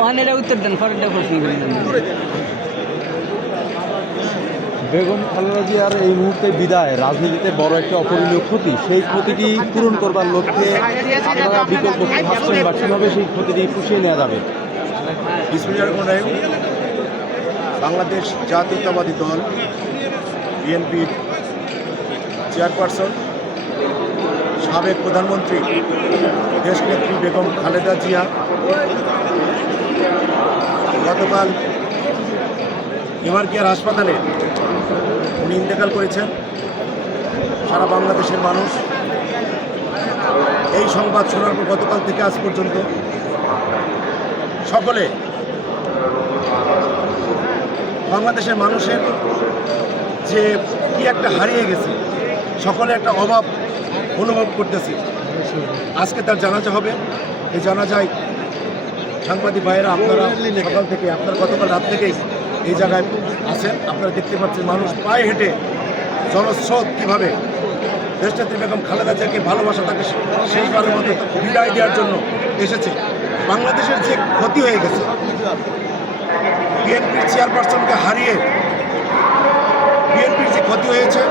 ওখানে উত্তর দেন পরেরটা প্রশ্ন করেন বেগম খালেদা জিয়ার এই মুহূর্তে বিদায় রাজনীতিতে বড় একটা অপূরণীয় ক্ষতি। সেই ক্ষতিটি পূরণ করবার লক্ষ্যে আপনারা বিকল্প ভাবছেন বা কীভাবে সেই ক্ষতিটি পুষিয়ে নেওয়া যাবে? বাংলাদেশ জাতীয়তাবাদী দল বিএনপির চেয়ারপারসন সাবেক প্রধানমন্ত্রী দেশনেত্রী বেগম খালেদা জিয়া। গতকাল এমআর কেয়ার হাসপাতালে উনি ইন্তেকাল করেছেন। সারা বাংলাদেশের মানুষ। এই সংবাদ শোনার পর গতকাল থেকে আজ পর্যন্ত সকলে বাংলাদেশের মানুষের যে কি একটা হারিয়ে গেছে, সকলে একটা অভাব অনুভব করতেছি। আজকে তার জানাজা হবে। এই জানাজায় সাংবাদিক ভাইয়েরা, আপনারা সকাল থেকে, আপনার গতকাল রাত থেকেই এই জায়গায় আছেন। আপনারা দেখতে পাচ্ছেন মানুষ পায়ে হেঁটে জনস্রোত কীভাবে দেশনেত্রী বেগম খালেদা জিয়াকে ভালোবাসা তাকে শেষবারের মতো বিদায় দেওয়ার জন্য এসেছে। বাংলাদেশের যে ক্ষতি হয়ে গেছে, বিএনপির চেয়ারপারসনকে হারিয়ে বিএনপির যে ক্ষতি হয়েছে,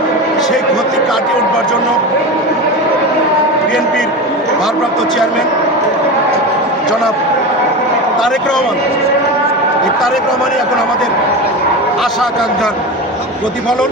সেই ক্ষতি কাটিয়ে উঠবার জন্য বিএনপির ভারপ্রাপ্ত চেয়ারম্যান জনাব তারেক রহমান। এই তারেক রহমানই এখন আমাদের আশা আকাঙ্ক্ষার প্রতিফলন।